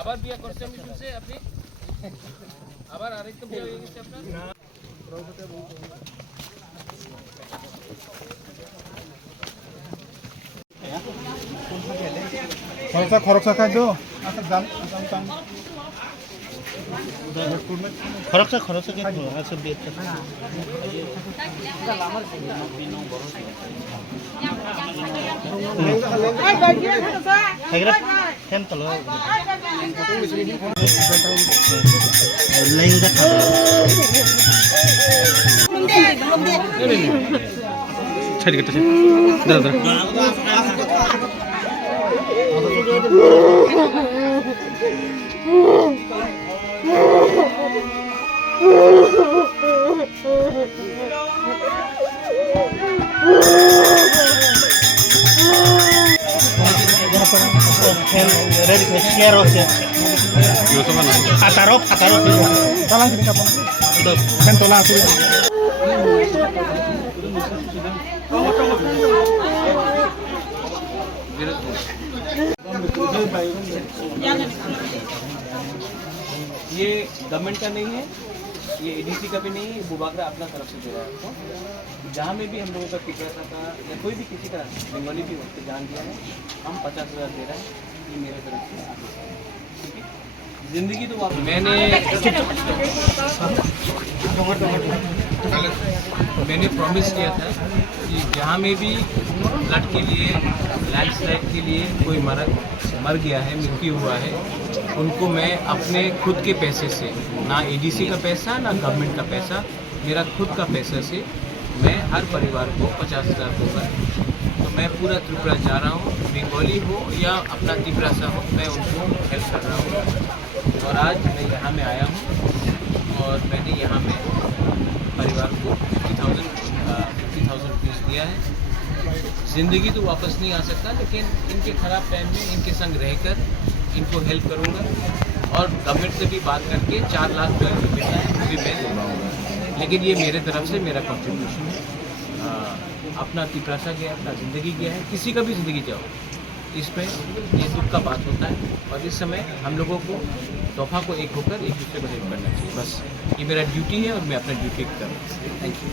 আবার বিয়ে করতে আমি শুনছি আপনি আবার আরেকটা বিয়ে হয়ে গেছে আপনার খরচা খাদ্য আচ্ছা জান খরচা কি আছে বিয়েতে hem talo lain dah ছাড়ি কেটে দাদা share oke ataro talang sini kapan kan tolang sini ये गवर्नमेंट का नहीं है, ये एडीसी का भी नहीं है, बुबाकरा अपना तरफ से दे रहा है आपको। जहाँ में भी हम लोगों का टिकट था या कोई भी किसी का बंगाली भी उसको जान दिया है, हम 50,000 दे रहे हैं, ये मेरे तरफ से ठीक है। जिंदगी तो मैंने प्रॉमिस किया था कि जहाँ में भी फ्लड के लिए लैंडस्लाइड के लिए कोई मर गया है, मृत्यु हुआ है, उनको मैं अपने खुद के पैसे से, ना एडीसी का पैसा ना गवर्नमेंट का पैसा, मेरा खुद का पैसा से मैं हर परिवार को 50,000 दूँगा। तो मैं पूरा त्रिपुरा जा रहा हूँ, बंगाली हो या अपना तिब्रासा हो, मैं उनको हेल्प कर रहा हूँ। और आज मैं यहाँ में आया हूँ और मैंने यहाँ में परिवार को 50,000 रुपीज़ दिया है। ज़िंदगी तो वापस नहीं आ सकता, लेकिन इनके ख़राब टाइम में इनके संग रहकर इनको हेल्प करूँगा और गवर्नमेंट से भी बात करके 4 लाख जो मिलता है वो भी मैं दिलवाऊँगा। लेकिन ये मेरे तरफ से मेरा कंट्रीब्यूशन है। अपना तिपरासा गया, अपना ज़िंदगी गया है, किसी का भी ज़िंदगी जाओ, इसमें ये दुख का बात होता है। और इस समय हम लोगों को तोहफा को एक होकर एक दूसरे को हेल्प करना चाहिए, बस ये मेरा ड्यूटी है और मैं अपना ड्यूटी कर रहा हूँ। Thank you.